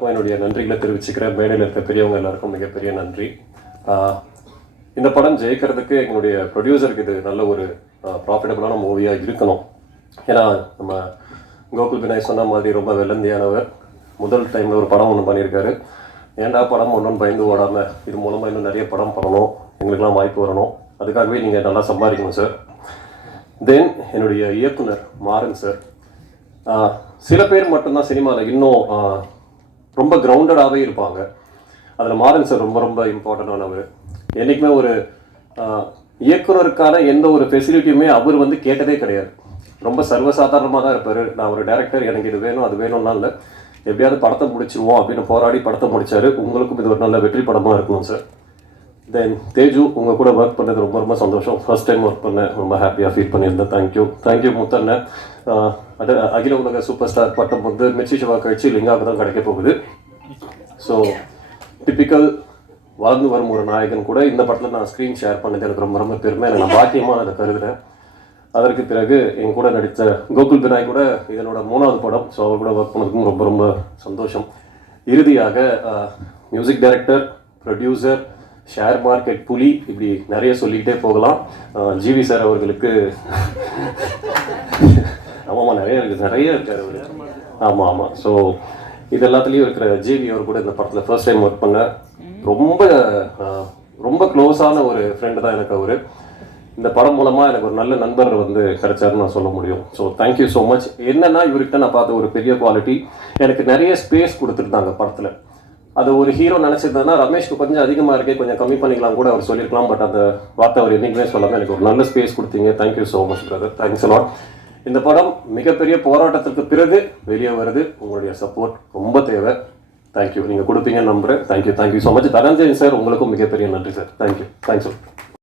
எல்லாருக்கும் என்னுடைய நன்றிகளை தெரிவிச்சுக்கிறேன். மேடையில் இருக்க பெரியவங்க எல்லாருக்கும் மிகப்பெரிய நன்றி. இந்த படம் ஜெயிக்கிறதுக்கு எங்களுடைய ப்ரொடியூசருக்கு இது நல்ல ஒரு ப்ராஃபிட்டபுளான மூவியாக இருக்கணும். ஏன்னா நம்ம கோகுல் விநாயக் சொன்ன மாதிரி ரொம்ப வெள்ளந்தியானவர். முதல் டைமில் ஒரு படம் ஒன்று பண்ணியிருக்காரு. ஏன்டா படம் ஒன்றும் பயந்து ஓடாமல் இது மூலமாக இன்னும் நிறைய படம் பண்ணணும், எங்களுக்கெல்லாம் வாய்ப்பு வரணும், அதுக்காகவே நீங்கள் நல்லா சம்பாதிக்கணும் சார். தென் என்னுடைய இயக்குனர் மாறன் சார். சில பேர் மட்டும்தான் சினிமாவில் இன்னும் ரொம்ப கிரவுண்டடாகவே இருப்பாங்க. அதில் மாறன் சார் ரொம்ப ரொம்ப இம்பார்ட்டண்டானவர். என்றைக்குமே ஒரு இயக்குனருக்கான எந்த ஒரு ஃபெசிலிட்டியுமே அவர் வந்து கேட்டதே கிடையாது. ரொம்ப சர்வசாதாரணமாக தான் இருப்பார். நான் ஒரு டைரக்டர், எனக்கு இது வேணும் அது வேணும்னா இல்லை, எப்படியாவது படத்தை முடிச்சிருவோம் அப்படின்னு போராடி படத்தை முடித்தார். உங்களுக்கும் இது ஒரு நல்ல வெற்றி படமாக இருக்கணும் சார். தென் தேஜு, உங்கள் கூட ஒர்க் பண்ணது ரொம்ப ரொம்ப சந்தோஷம். ஃபர்ஸ்ட் டைம் ஒர்க் பண்ணேன், ரொம்ப ஹாப்பியாக ஃபீல் பண்ணியிருந்தேன். தேங்க்யூ முத்தண்ணன். அது அகில உலக சூப்பர் ஸ்டார் பட்டம் வந்து மிர்ச்சி சிவா கழிச்சு லிங்காவுக்கு தான் கிடைக்க போகுது. ஸோ டிப்பிக்கல் வளர்ந்து வரும் ஒரு நாயகன் கூட இந்த படத்தில் நான் ஸ்க்ரீன் ஷேர் பண்ணது எனக்கு ரொம்ப ரொம்ப பெருமை. எனக்கு நான் பாக்கியமாக அதை கருதுகிறேன். அதற்கு பிறகு என் கூட நடித்த கோகுல் விநாயக் கூட இதனோட 3வது படம். ஸோ அவர் கூட ஒர்க் பண்ணதுக்கும் ரொம்ப ரொம்ப சந்தோஷம். இறுதியாக music director, producer, share market புலி, இப்படி நிறைய சொல்லிக்கிட்டே போகலாம். ஜிவி சார் அவர்களுக்கு ஆமாம்மா நிறைய இருக்கார் அவர். ஆமாம். ஸோ இது எல்லாத்துலேயும் இருக்கிற ஜிவி அவர் கூட இந்த படத்தில் ஃபர்ஸ்ட் டைம் ஒர்க் பண்ண ரொம்ப க்ளோஸான ஒரு ஃப்ரெண்டு தான் எனக்கு அவர். இந்த படம் மூலமாக எனக்கு ஒரு நல்ல நண்பர் வந்து கிடைச்சாருன்னு நான் சொல்ல முடியும். So thank you so much. என்னென்னா இவர்கிட்ட நான் பார்த்த ஒரு பெரிய குவாலிட்டி, எனக்கு நிறைய ஸ்பேஸ் கொடுத்துருந்தாங்க படத்தில். அது ஒரு ஹீரோ நினச்சிருந்தேன்னா ரமேஷ்க்கு கொஞ்சம் அதிகமாக இருக்கே, கொஞ்சம் கம்மி பண்ணிக்கலாம் கூட அவர் சொல்லியிருக்கலாம். பட் அந்த வார்த்தை அவர் என்றைக்குமே சொல்லாமல் எனக்கு ஒரு நல்ல ஸ்பேஸ் கொடுத்தீங்க. Thank you so much brother. Thanks a lot. இந்த படம் மிகப்பெரிய போராட்டத்திற்கு பிறகு வெளியே வருது. உங்களுடைய சப்போர்ட் ரொம்ப தேவை. தேங்க்யூ. நீங்கள் கொடுப்பீங்கன்னு நம்புகிறேன். Thank you so much. Dhananjayan sir, உங்களுக்கும் மிகப்பெரிய நன்றி சார். தேங்க்யூ.